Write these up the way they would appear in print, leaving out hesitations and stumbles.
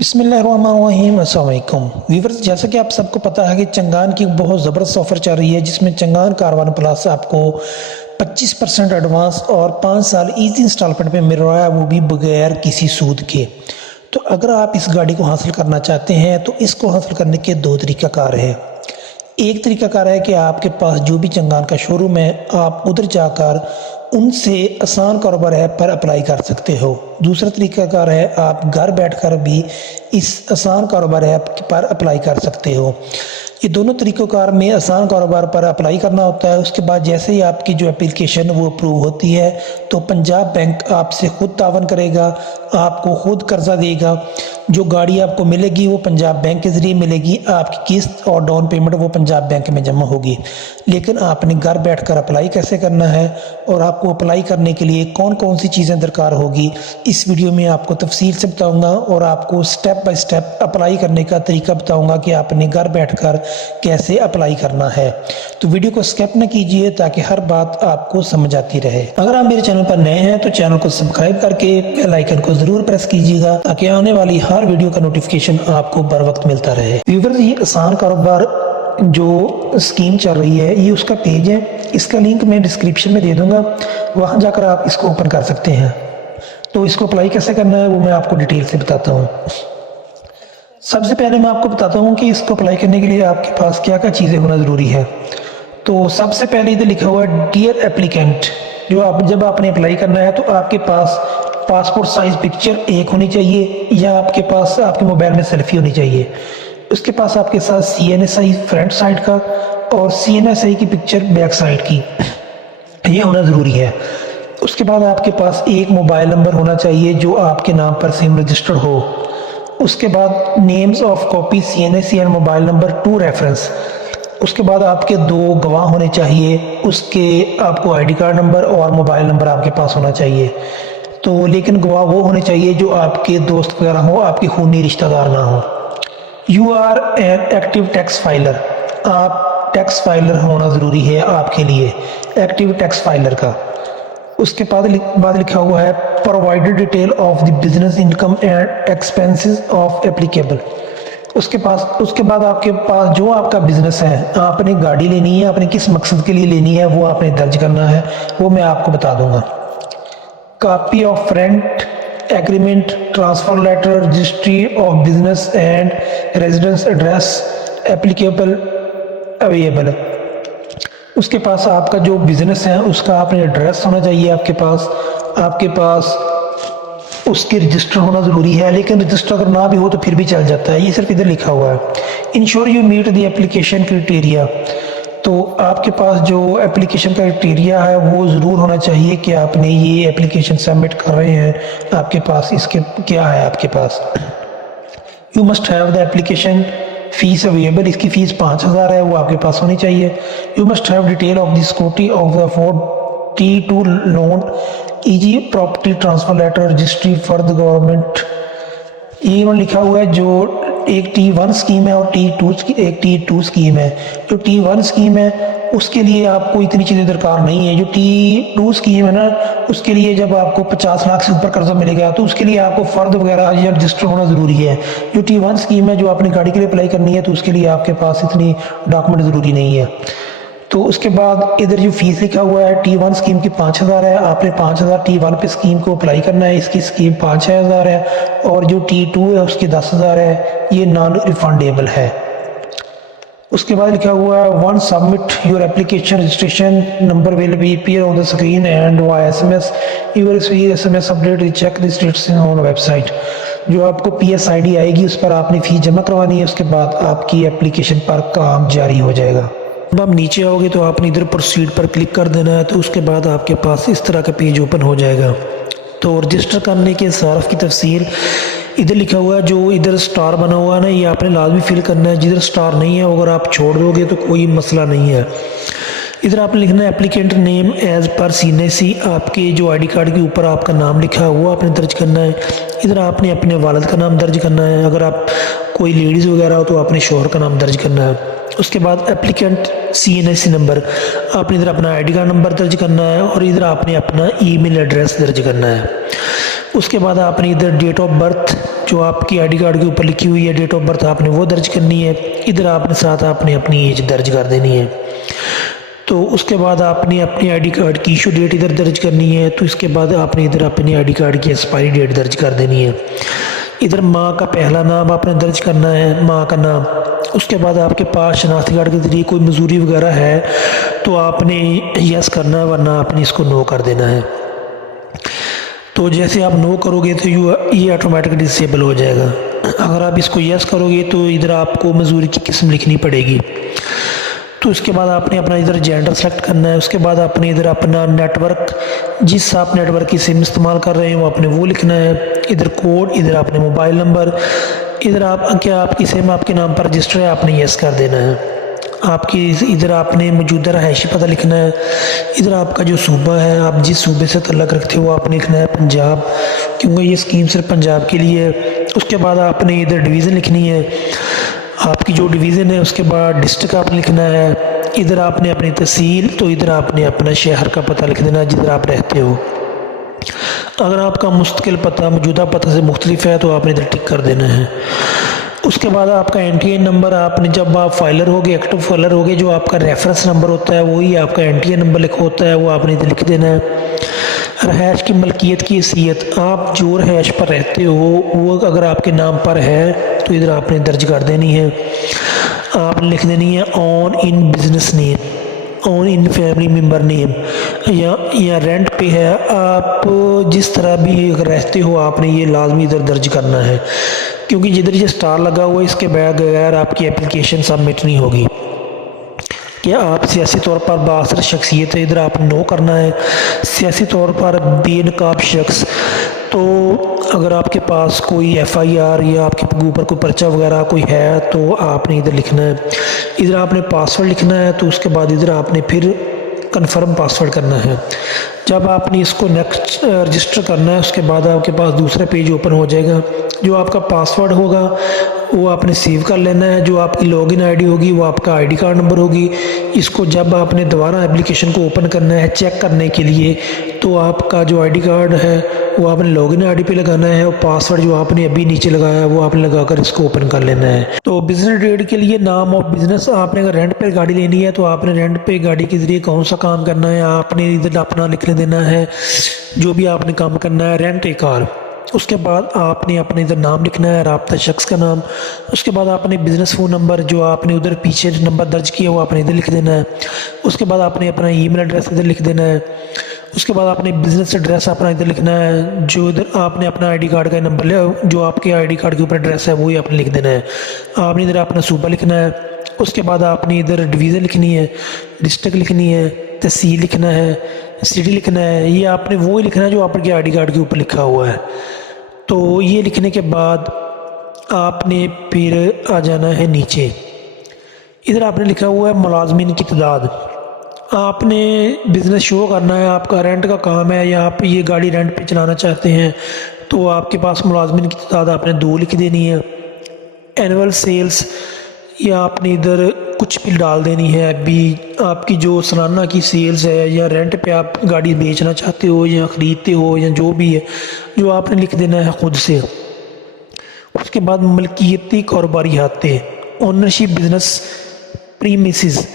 बिस्मिल्लाहिर्रहमानिर्रहीम। अस्सलाम वालेकुम व्यूअर्स, जैसा कि आप सबको पता है कि चंगान की बहुत ज़बरदस्त ऑफ़र चल रही है, जिसमें चंगान कारवान प्लस आपको 25% एडवांस और 5 साल ईजी इंस्टॉलमेंट पे मिल रहा है, वो भी बगैर किसी सूद के। तो अगर आप इस गाड़ी को हासिल करना चाहते हैं तो इसको हासिल करने के दो तरीक़ाकार हैं। एक तरीक़ाकार है कि आपके पास जो भी चंगान का शोरूम है, आप उधर जाकर उनसे आसान कारोबार ऐप पर अप्लाई कर सकते हो। दूसरा तरीक़ाकार है, आप घर बैठकर भी इस आसान कारोबार ऐप पर अप्लाई कर सकते हो। ये दोनों तरीक़ोकार में आसान कारोबार पर अप्लाई करना होता है। उसके बाद जैसे ही आपकी जो एप्लीकेशन वो अप्रूव होती है तो पंजाब बैंक आपसे खुद तावन करेगा, आपको खुद कर्जा देगा। जो गाड़ी आपको मिलेगी वो पंजाब बैंक के ज़रिए मिलेगी, आपकी किस्त और डाउन पेमेंट वो पंजाब बैंक में जमा होगी। लेकिन आपने घर बैठकर अप्लाई कैसे करना है और आपको अप्लाई करने के लिए कौन कौन सी चीज़ें दरकार होगी, इस वीडियो में आपको तफसील से बताऊंगा और आपको स्टेप बाय स्टेप अप्लाई करने का तरीका बताऊंगा कि आपने घर बैठकर कैसे अप्लाई करना है। तो वीडियो को स्किप न कीजिए ताकि हर बात आपको समझ आती रहे। अगर आप मेरे चैनल पर नए हैं तो चैनल को सब्सक्राइब करके बेल आइकन को जरूर प्रेस कीजिएगा ताकि आने वाली हर वीडियो का नोटिफिकेशन आपको बर वक्त मिलता रहे। व्यूअर्स, ये आसान कारोबार जो स्कीम चल रही है ये उसका पेज है, इसका लिंक मैं डिस्क्रिप्शन में दे दूंगा, वहां जाकर आप इसको ओपन कर सकते हैं। तो इसको अप्लाई कैसे करना है वो मैं आपको डिटेल से बताता हूँ। सबसे पहले मैं आपको बताता हूँ कि इसको अप्लाई करने के लिए आपके पास क्या क्या चीज़ें होना ज़रूरी है। तो सबसे पहले इधर लिखा हुआ है डियर एप्लीकेंट। जब आपने अप्लाई करना है तो आपके पास पासपोर्ट साइज पिक्चर एक होनी चाहिए या आपके पास आपके मोबाइल में सेल्फी होनी चाहिए। उसके पास आपके साथ CNSI फ्रंट साइड का और CNSI की पिक्चर बैक साइड की, ये होना ज़रूरी है। उसके बाद आपके पास एक मोबाइल नंबर होना चाहिए जो आपके नाम पर सिम रजिस्टर्ड हो। उसके बाद names of copy CNSI and mobile number two reference. उसके बाद आपके दो गवाह होने चाहिए, उसके आपको ID कार्ड नंबर और मोबाइल नंबर आपके पास होना चाहिए। तो लेकिन गवाह वो होने चाहिए जो आपके दोस्त वगैरह हो, आपके खूनी रिश्तेदार ना हो। You are an active tax filer, आप टैक्स फाइलर होना ज़रूरी है आपके लिए, एक्टिव टैक्स फाइलर का। उसके बाद लिखा हुआ है provided detail of the business income and expenses of applicable. उसके बाद आपके पास जो आपका बिजनेस है, आपने गाड़ी लेनी है, आपने किस मकसद के लिए लेनी है वो आपने दर्ज करना है, वो मैं आपको बता दूंगा। Copy of rent agreement, transfer letter, registry of business and residence address applicable available. उसके पास आपका जो बिजनेस है उसका आपने एड्रेस होना चाहिए आपके पास उसके रजिस्टर होना ज़रूरी है, लेकिन रजिस्टर अगर ना भी हो तो फिर भी चल जाता है, ये सिर्फ इधर लिखा हुआ है। Ensure you meet the application criteria, तो आपके पास जो एप्लीकेशन का क्राइटेरिया है वो ज़रूर होना चाहिए कि आपने ये एप्लीकेशन सबमिट कर रहे हैं, आपके पास इसके क्या है आपके पास। You must have the application fees available, इसकी फ़ीस 5000 है, वो आपके पास होनी चाहिए। You must have detail of the security of the T2 loan, easy property transfer letter, registry for the government. ये लिखा हुआ है जो एक T1 स्कीम है और एक T2 स्कीम है। जो T1 स्कीम है उसके लिए आपको इतनी चीज़ें दरकार नहीं है। जो T2 स्कीम है ना, उसके लिए जब आपको 50 लाख से ऊपर कर्जा मिलेगा तो उसके लिए आपको फर्द वगैरह या रजिस्टर होना ज़रूरी है। जो T1 स्कीम है जो आपने गाड़ी के लिए अप्लाई करनी है तो उसके लिए आपके पास इतनी डॉक्यूमेंट ज़रूरी नहीं है। तो उसके बाद इधर जो फीस लिखा हुआ है T1 स्कीम की 5000 है, आपने 5000 T1 पे स्कीम को अप्लाई करना है, इसकी स्कीम 5000 है, और जो T2 है उसकी 10000 है, ये नॉन रिफंडेबल है। उसके बाद लिखा हुआ है one submit your application registration number will be appear on the screen and via SMS you will receive SMS update, check the status on website. जो आपको PSID आएगी उस पर आपने फीस जमा करवानी है, उसके बाद आपकी एप्लीकेशन पर काम जारी हो जाएगा। जब आप नीचे आओगे तो आपने इधर प्रोसीड पर क्लिक कर देना है, तो उसके बाद आपके पास इस तरह का पेज ओपन हो जाएगा। तो रजिस्टर करने के सार्फ की तफसील इधर लिखा हुआ है, जो इधर स्टार बना हुआ है ना, ये आपने लाजमी फिल करना है। जिधर स्टार नहीं है अगर आप छोड़ दोगे तो कोई मसला नहीं है। इधर आपने लिखना है applicant name as per CNSI, आपके जो ID कार्ड के ऊपर आपका नाम लिखा है वो आपने दर्ज करना है। इधर आपने अपने वालिद का नाम दर्ज करना है, अगर आप कोई लेडीज़ वगैरह हो तो आपने शोहर का नाम दर्ज करना है। उसके बाद एप्लीकेंट CNSI नंबर, आपने इधर अपना ID कार्ड नंबर दर्ज करना है और इधर आपने अपना ईमेल एड्रेस दर्ज करना है। उसके बाद आपने इधर डेट ऑफ बर्थ जो आपकी आईडी कार्ड के ऊपर लिखी हुई है डेट ऑफ बर्थ आपने वो दर्ज करनी है। इधर आपने साथ आपने अपनी एज दर्ज कर देनी है। तो उसके बाद आपने अपनी आईडी कार्ड की इशू डेट इधर दर्ज करनी है। तो इसके बाद आपने इधर अपनी आईडी कार्ड की एक्सपायरी डेट दर्ज कर देनी है। इधर माँ का पहला नाम आपने दर्ज करना है, माँ का नाम। उसके बाद आपके पास शनाख्ती कार्ड के ज़रिए कोई मजदूरी वगैरह है तो आपने यस करना है, वरना आपने इसको नो कर देना है। तो जैसे आप नो करोगे तो ये ऑटोमेटिक डिसेबल हो जाएगा। अगर आप इसको यस करोगे तो इधर आपको मजदूरी की किस्म लिखनी पड़ेगी। तो उसके बाद आपने अपना इधर जेंडर सेलेक्ट करना है। उसके बाद आपने इधर अपना नेटवर्क, जिस आप नेटवर्क की सिम इस्तेमाल कर रहे हैं वो आपने वो लिखना है। इधर कोड, इधर आपने मोबाइल नंबर, इधर क्या आपकी सिम आपके नाम पर रजिस्टर है, आपने यस कर देना है। आपकी इधर आपने मौजूदा रहायशी पता लिखना है। इधर आपका जो सूबा है, आप जिस सूबे से तल्लक रखते हो वो आपने लिखना है पंजाब, क्योंकि ये स्कीम सिर्फ पंजाब के लिए है। उसके बाद आपने इधर डिवीज़न लिखनी है, आपकी जो डिवीज़न है। उसके बाद डिस्ट्रिक्ट आपने लिखना है। इधर आपने अपनी तहसील, तो इधर आपने अपना शहर का पता लिख देना जिधर आप रहते हो। अगर आपका मुस्तकिल पता मौजूदा पता से मुख्तलिफ है तो आपने इधर टिक कर देना है। उसके बाद आपका NTN नंबर, आपने जब आप फाइलर होगे, एक्टिव फाइलर होगे, जो आपका रेफरेंस नंबर होता है वही आपका NTN नंबर लिखा होता है, वो आपने इधर लिख देना है। रहायश की मलकियत की हैसियत, आप जो रहायश पर रहते हो वो अगर आपके नाम पर है तो इधर आपने दर्ज कर देनी है। आपने लिख देनी है on in business name, on in family member name, या रेंट पे है। आप जिस तरह भी अगर रहते हो आपने ये लाजमी इधर दर्ज करना है, क्योंकि जिधर ये स्टार लगा हुआ है इसके बगैर आपकी एप्लीकेशन सबमिट नहीं होगी। क्या आप सियासी तौर पर बाअसर शख्सियत है, इधर आप नो करना है। सियासी तौर पर बेनकाब शख्स, तो अगर आपके पास कोई FIR या आपके ऊपर कोई पर्चा वगैरह कोई है तो आपने इधर लिखना है। इधर आपने पासवर्ड लिखना है। तो उसके बाद इधर आपने फिर कंफर्म पासवर्ड करना है। जब आपने इसको नेक्स्ट रजिस्टर करना है उसके बाद आपके पास दूसरा पेज ओपन हो जाएगा। जो आपका पासवर्ड होगा वो आपने सेव कर लेना है। जो आपकी लॉगिन आईडी होगी वो आपका आईडी कार्ड नंबर होगी। इसको जब आपने दोबारा एप्लीकेशन को ओपन करना है चेक करने के लिए, तो आपका जो आईडी कार्ड है वो आपने लॉगिन आईडी पे लगाना है, और पासवर्ड जो आपने अभी नीचे लगाया है वो आपने लगाकर इसको ओपन कर लेना है। तो बिजनेस ट्रेड के लिए नाम ऑफ बिजनेस, आपने अगर रेंट पे गाड़ी लेनी है तो आपने रेंट पे गाड़ी के ज़रिए कौन सा काम करना है आपने इधर अपना लिखने देना है, जो भी आपने काम करना है, रेंट ए कार। उसके बाद आपने अपने इधर नाम लिखना है, राब्ता शख्स का नाम। उसके बाद आपने बिज़नेस फ़ोन नंबर जो आपने उधर पीछे नंबर दर्ज किया वो आपने इधर लिख देना है। उसके बाद आपने अपना ईमेल एड्रेस इधर लिख देना है। उसके बाद आपने बिज़नेस एड्रेस अपना इधर लिखना है, जो इधर आपने अपना आईडी कार्ड का नंबर ले, जो आपके आईडी कार्ड के ऊपर एड्रेस है वही आपने लिख देना है। आपने इधर अपना सूबा लिखना है। उसके बाद आपने इधर डिवीज़न लिखनी है, डिस्ट्रिक्ट लिखनी है, तहसील लिखना है, सिटी लिखना है। ये आपने वो ही लिखना है जो आपके आईडी कार्ड के ऊपर लिखा हुआ है। तो ये लिखने के बाद आपने फिर आ जाना है नीचे। इधर आपने लिखा हुआ है मुलाजमीन की तादाद। आपने बिज़नेस शो करना है, आपका रेंट का काम है या आप ये गाड़ी रेंट पे चलाना चाहते हैं, तो आपके पास मुलाजमीन की तादाद आपने 2 लिख देनी है। एनुअल सेल्स, या आपने इधर कुछ भी डाल देनी है। अभी आपकी जो सालाना की सेल्स है या रेंट पे आप गाड़ी बेचना चाहते हो या ख़रीदते हो या जो भी है, जो आपने लिख देना है ख़ुद से। उसके बाद मलकियती कारोबारी हाते, ओनरशिप बिजनेस प्रीमिसेस,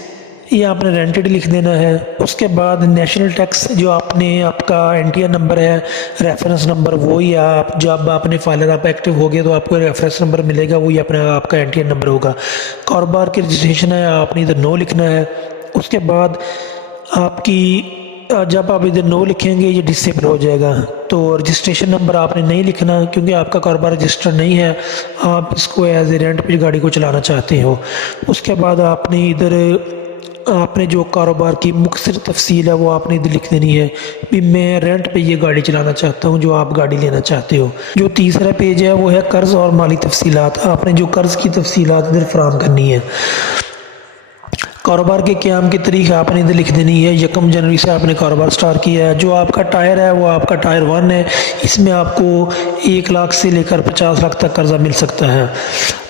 ये आपने रेंटेड लिख देना है। उसके बाद नेशनल टैक्स, जो आपने आपका NTN नंबर है, रेफरेंस नंबर, वो ही आप जब आपने फाइलर आप एक्टिव हो गए तो आपको रेफरेंस नंबर मिलेगा, वही अपना आपका NTN नंबर होगा। कारोबार की रजिस्ट्रेशन है, आपने इधर नो लिखना है। उसके बाद आपकी जब आप इधर नो लिखेंगे ये डिसेबल हो जाएगा, तो रजिस्ट्रेशन नंबर आपने नहीं लिखना क्योंकि आपका कारोबार रजिस्टर नहीं है, आप इसको एज ए रेंट पे गाड़ी को चलाना चाहते हो। उसके बाद आपने इधर आपने जो कारोबार की मुख्तसर तफसील है वो आपने इधर लिख देनी है भी मैं रेंट पे ये गाड़ी चलाना चाहता हूँ, जो आप गाड़ी लेना चाहते हो। जो तीसरा पेज है वो है कर्ज़ और माली तफसीलात। आपने जो कर्ज़ की तफसीलात इधर फराहम करनी है। कारोबार के क़याम की तारीख आपने इधर लिख देनी है। 1 जनवरी से आपने कारोबार स्टार्ट किया है। जो आपका टायर है वो आपका टायर 1 है, इसमें आपको 1 लाख से लेकर 50 लाख तक कर्जा मिल सकता है।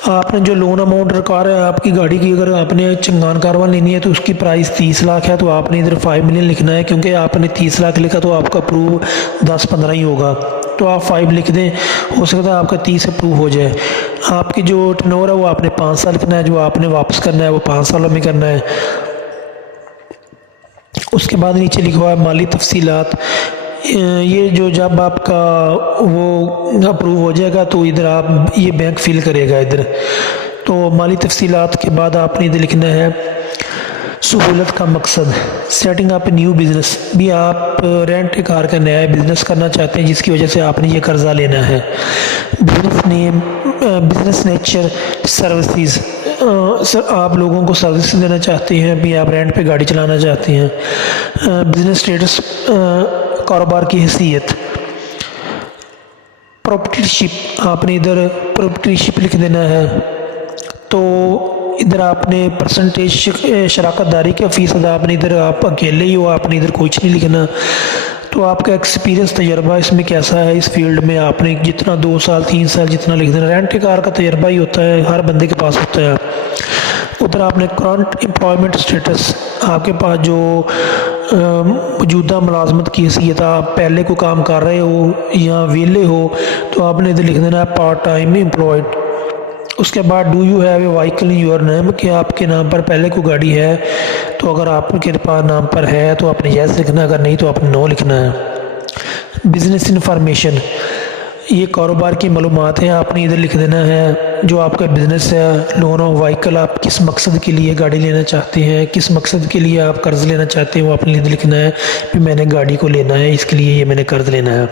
आपने जो लोन अमाउंट रिक्वायर है आपकी गाड़ी की, अगर आपने चंगान कारवां लेनी है तो उसकी प्राइस 30 लाख है, तो आपने इधर 5 मिलियन लिखना है, क्योंकि आपने 30 लाख लिखा तो आपका प्रूव 10-15 ही होगा। تو آپ 5 لکھ دیں، ہو سکتا ہے آپ کا 30 اپروو ہو جائے۔ آپ کی جو ٹرن اوور ہے وہ آپ نے 5 سال لکھنا ہے، جو آپ نے واپس کرنا ہے وہ 5 سالوں میں کرنا ہے۔ اس کے بعد نیچے لکھا ہوا ہے مالی تفصیلات، یہ جو جب آپ کا وہ اپروو ہو جائے گا تو ادھر آپ یہ بینک فل کرے گا ادھر۔ تو مالی تفصیلات کے بعد آپ نے ادھر لکھنا ہے سہولت کا مقصد، سیٹنگ اپ نیو بزنس، بھی آپ رینٹ کار کا نیا بزنس کرنا چاہتے ہیں جس کی وجہ سے آپ نے یہ قرضہ لینا ہے۔ بزنس نیم، بزنس نیچر، سروسز، آپ لوگوں کو سروس دینا چاہتے ہیں، بھی آپ رینٹ پہ گاڑی چلانا چاہتے ہیں۔ بزنس اسٹیٹس، کاروبار کی حیثیت۔ پراپرٹیشپ، آپ نے ادھر پراپرٹیشپ لکھ دینا ہے۔ تو ادھر آپ نے پرسنٹیج شراکت داری کا فیصد، آپ نے ادھر آپ اکیلے ہی ہو، آپ نے ادھر کچھ نہیں لکھنا۔ تو آپ کا ایکسپیرینس، تجربہ اس میں کیسا ہے، اس فیلڈ میں آپ نے جتنا 2 سال 3 سال جتنا لکھ دینا۔ رینٹ کار کا تجربہ ہی ہوتا ہے، ہر بندے کے پاس ہوتا ہے۔ ادھر آپ نے کرنٹ امپلائمنٹ اسٹیٹس، آپ کے پاس جو موجودہ ملازمت کی حیثیت، آپ پہلے کو کام کر رہے ہو یا ویلے ہو، تو آپ نے ادھر لکھ دینا ہے پارٹ ٹائم امپلائڈ۔ اس کے بعد do you have a vehicle in your name, کہ آپ کے نام پر پہلے کوئی گاڑی ہے، تو اگر آپ کے پاس نام پر ہے تو آپ نے یس لکھنا ہے، اگر نہیں تو آپ نے نو لکھنا ہے۔ بزنس انفارمیشن، یہ کاروبار کی معلومات ہیں، آپ نے ادھر لکھ دینا ہے جو آپ کا بزنس ہے، لون آف وہیکل، آپ کس مقصد کے لیے گاڑی لینا چاہتے ہیں، کس مقصد کے لیے آپ قرض لینا چاہتے ہیں، وہ آپ نے ادھر لکھنا ہے کہ میں نے گاڑی کو لینا ہے، اس کے لیے یہ میں نے قرض لینا ہے۔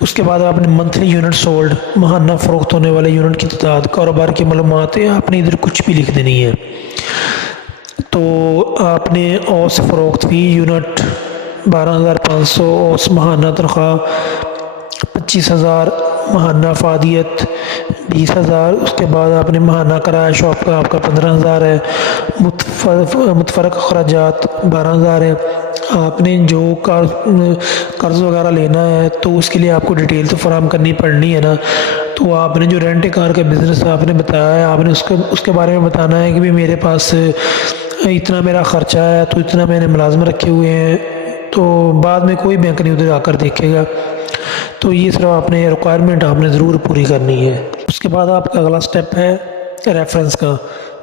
اس کے بعد آپ نے منتھلی یونٹ سولڈ، ماہانہ فروخت ہونے والے یونٹ کی تعداد، کاروبار کی معلومات ہیں، آپ نے ادھر کچھ بھی لکھ دینی ہے۔ تو آپ نے اوس فروخت فی یونٹ 12,500، اوس ماہانہ تنخواہ 25,000، ماہانہ افادیت 20,000، اس کے بعد آپ نے ماہانہ کرایہ شاپ کا آپ کا 15,000 ہے، متفرق اخراجات 12,000 ہے۔ آپ نے جو قرض وغیرہ لینا ہے تو اس کے لیے آپ کو ڈیٹیل تو فراہم کرنی پڑنی ہے نا۔ تو آپ نے جو رینٹ کار کا بزنس آپ نے بتایا ہے، آپ نے اس کے بارے میں بتانا ہے کہ بھی میرے پاس اتنا میرا خرچہ ہے، تو اتنا میں نے ملازم رکھے ہوئے ہیں، تو بعد میں کوئی بینک نہیں ادھر آ کر دیکھے گا۔ تو یہ صرف آپ نے ریکوائرمنٹ آپ نے ضرور پوری کرنی ہے۔ اس کے بعد آپ کا اگلا سٹیپ ہے ریفرنس کا۔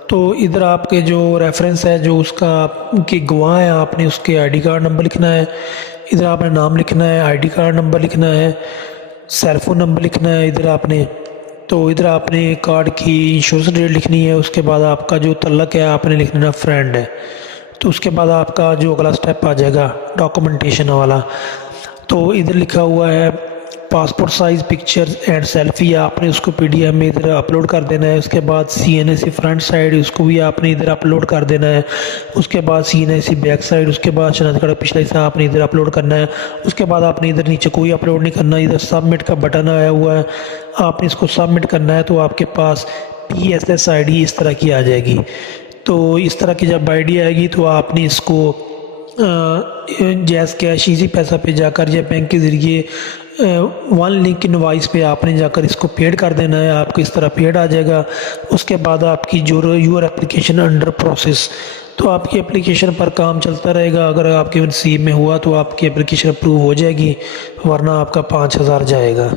تو ادھر آپ کے جو ریفرنس ہے، جو اس کا آپ کے گواہ ہیں، آپ نے اس کے آئی ڈی کارڈ نمبر لکھنا ہے، ادھر آپ نے نام لکھنا ہے، آئی ڈی کارڈ نمبر لکھنا ہے، سیل فون نمبر لکھنا ہے ادھر آپ نے۔ تو ادھر آپ نے کارڈ کی انشورنس ڈیٹ لکھنی ہے۔ اس کے بعد آپ کا جو تعلق ہے آپ نے لکھنا فرینڈ ہے۔ تو اس کے بعد آپ کا جو اگلا سٹیپ آ جائے گا ڈاکومنٹیشن والا، تو ادھر لکھا ہوا ہے passport size picture and selfie, آپ نے اس کو پی ڈی ایف میں ادھر اپلوڈ کر دینا ہے۔ اس کے بعد سی این اے سی فرنٹ سائڈ، اس کو بھی آپ نے ادھر اپلوڈ کر دینا ہے۔ اس کے بعد سی این اے سی بیک سائڈ، اس کے بعد شناخت کارڈ پچھلا حصہ آپ نے ادھر اپلوڈ کرنا ہے۔ اس کے بعد آپ نے ادھر نیچے کوئی اپلوڈ نہیں کرنا، ادھر سبمٹ کا بٹن آیا ہوا ہے، آپ نے اس کو سبمٹ کرنا ہے، تو آپ کے پاس P S S I D اس طرح کی آ جائے گی۔ تو اس طرح کی جب آئی ڈی آئے گی تو آپ نے اس کو جیز کیش ایزی پیسہ پہ جا کر یا بینک کے ذریعے 1 لنک انوائس پہ آپ نے جا کر اس کو پیڈ کر دینا ہے، آپ کو اس طرح پیڈ آ جائے گا۔ اس کے بعد آپ کی جو یور اپلیکیشن انڈر پروسیس، تو آپ کی اپلیکیشن پر کام چلتا رہے گا، اگر آپ کے نصیب میں ہوا تو آپ کی اپلیکیشن اپروو ہو جائے گی، ورنہ آپ کا 5,000 جائے گا۔